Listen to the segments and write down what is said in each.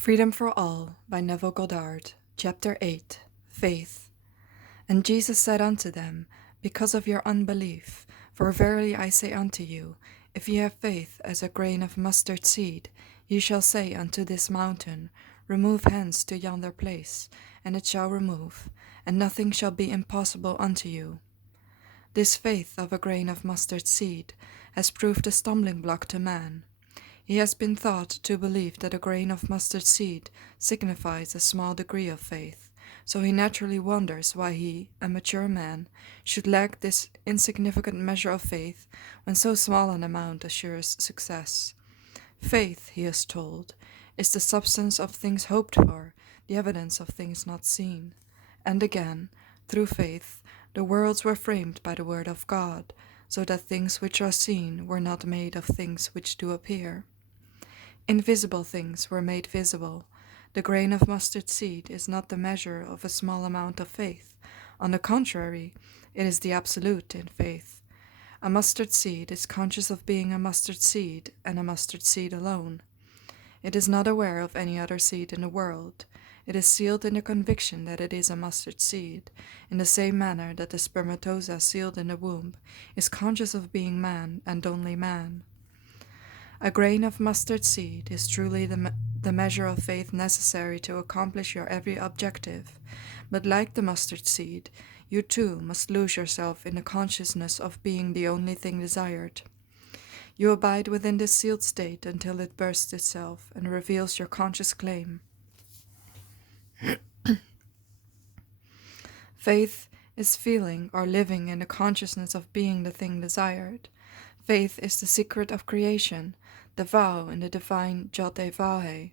Freedom for All by Neville Goddard, Chapter 8, Faith. And Jesus said unto them, Because of your unbelief, for verily I say unto you, if ye have faith as a grain of mustard seed, ye shall say unto this mountain, Remove hence to yonder place, and it shall remove, and nothing shall be impossible unto you. This faith of a grain of mustard seed has proved a stumbling block to man. He has been thought to believe that a grain of mustard seed signifies a small degree of faith, so he naturally wonders why he, a mature man, should lack this insignificant measure of faith when so small an amount assures success. Faith, he is told, is the substance of things hoped for, the evidence of things not seen. And again, through faith, the worlds were framed by the word of God, so that things which are seen were not made of things which do appear. Invisible things were made visible. The grain of mustard seed is not the measure of a small amount of faith. On the contrary, it is the absolute in faith. A mustard seed is conscious of being a mustard seed and a mustard seed alone. It is not aware of any other seed in the world. It is sealed in the conviction that it is a mustard seed, in the same manner that the spermatoza sealed in the womb is conscious of being man and only man. A grain of mustard seed is truly the measure of faith necessary to accomplish your every objective, but like the mustard seed, you too must lose yourself in the consciousness of being the only thing desired. You abide within this sealed state until it bursts itself and reveals your conscious claim. Faith is feeling or living in the consciousness of being the thing desired. Faith is the secret of creation, the vow in the divine Jod-e-Vahe.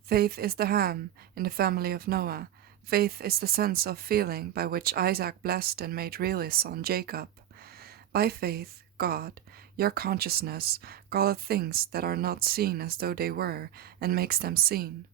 Faith is the Ham in the family of Noah. Faith is the sense of feeling by which Isaac blessed and made real his son Jacob. By faith, God, your consciousness, calleth things that are not seen as though they were, and makes them seen.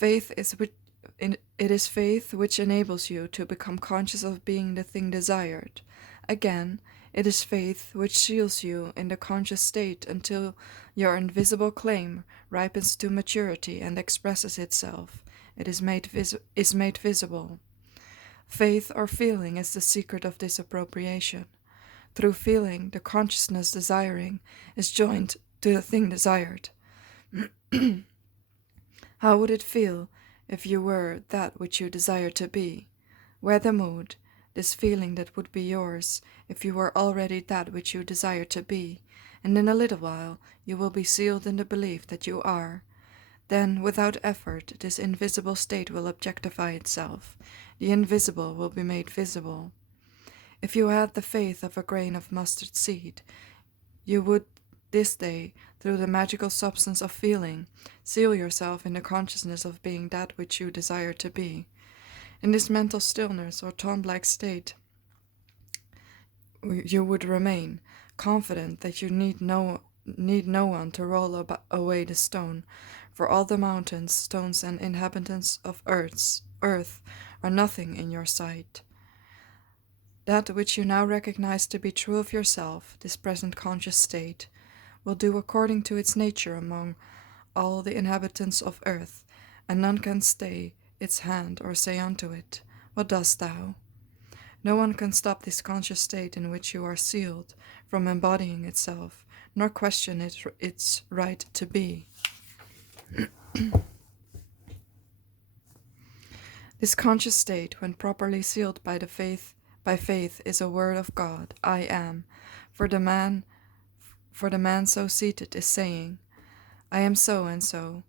It is faith which enables you to become conscious of being the thing desired. Again, it is faith which seals you in the conscious state until your invisible claim ripens to maturity and expresses itself. It is made visible. Faith or feeling is the secret of this appropriation. Through feeling, the consciousness desiring is joined to the thing desired. How would it feel if you were that which you desire to be? Where the mood, this feeling that would be yours, if you were already that which you desire to be, and in a little while you will be sealed in the belief that you are. Then, without effort, this invisible state will objectify itself. The invisible will be made visible. If you had the faith of a grain of mustard seed, you would this day, through the magical substance of feeling, seal yourself in the consciousness of being that which you desire to be. In this mental stillness or tomb-like state, you would remain, confident that you need no one to roll away the stone, for all the mountains, stones, and inhabitants of earth are nothing in your sight. That which you now recognize to be true of yourself, this present conscious state, will do according to its nature among all the inhabitants of earth, and none can stay its hand or say unto it, What dost thou? No one can stop this conscious state in which you are sealed from embodying itself, nor question its right to be. This conscious state, when properly sealed by faith, is a word of God, I am, for the man so seated is saying, I am so and so,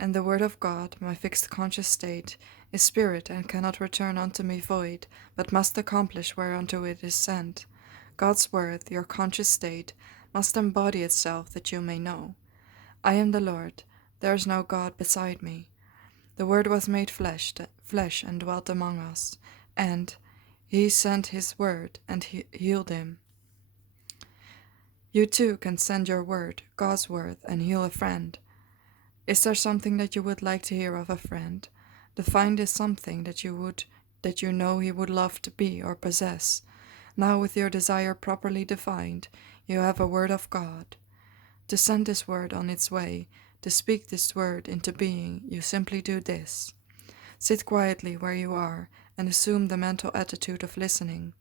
and the word of God, my fixed conscious state, is spirit and cannot return unto me void, but must accomplish whereunto it is sent. God's word, your conscious state, must embody itself that you may know. I am the Lord, there is no God beside me. The Word was made flesh and dwelt among us, and He sent His word and healed him. You too can send your word, God's word, and heal a friend. Is there something that you would like to hear of a friend? Define this something that you know he would love to be or possess. Now, with your desire properly defined, you have a word of God. To send this word on its way, To speak this word into being, you simply do this. Sit quietly where you are and assume the mental attitude of listening.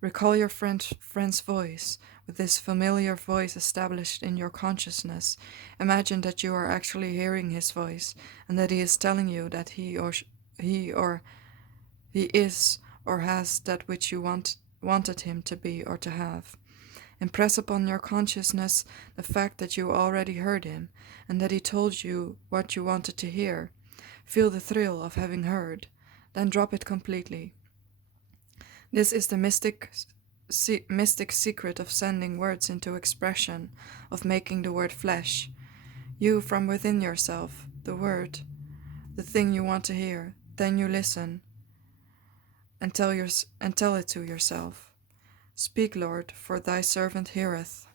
Recall your friend's voice. With this familiar voice established in your consciousness, imagine that you are actually hearing his voice and that he is telling you that he is or has that which you wanted him to be or to have. Impress upon your consciousness the fact that you already heard him and that he told you what you wanted to hear. Feel the thrill of having heard, then drop it completely. This is the mystic secret of sending words into expression, of making the word flesh. You from within yourself, the word, the thing you want to hear, then you listen and tell it to yourself. Speak, Lord, for thy servant heareth.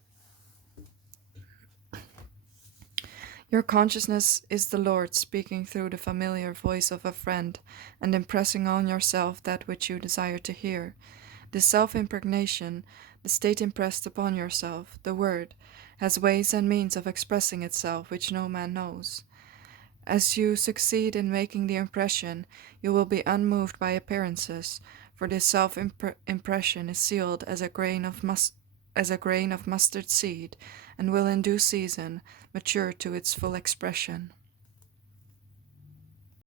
Your consciousness is the Lord speaking through the familiar voice of a friend and impressing on yourself that which you desire to hear. This self-impregnation, the state impressed upon yourself, the word, has ways and means of expressing itself which no man knows. As you succeed in making the impression, you will be unmoved by appearances, for this self-impression is sealed as a grain of mustard seed, and will in due season mature to its full expression.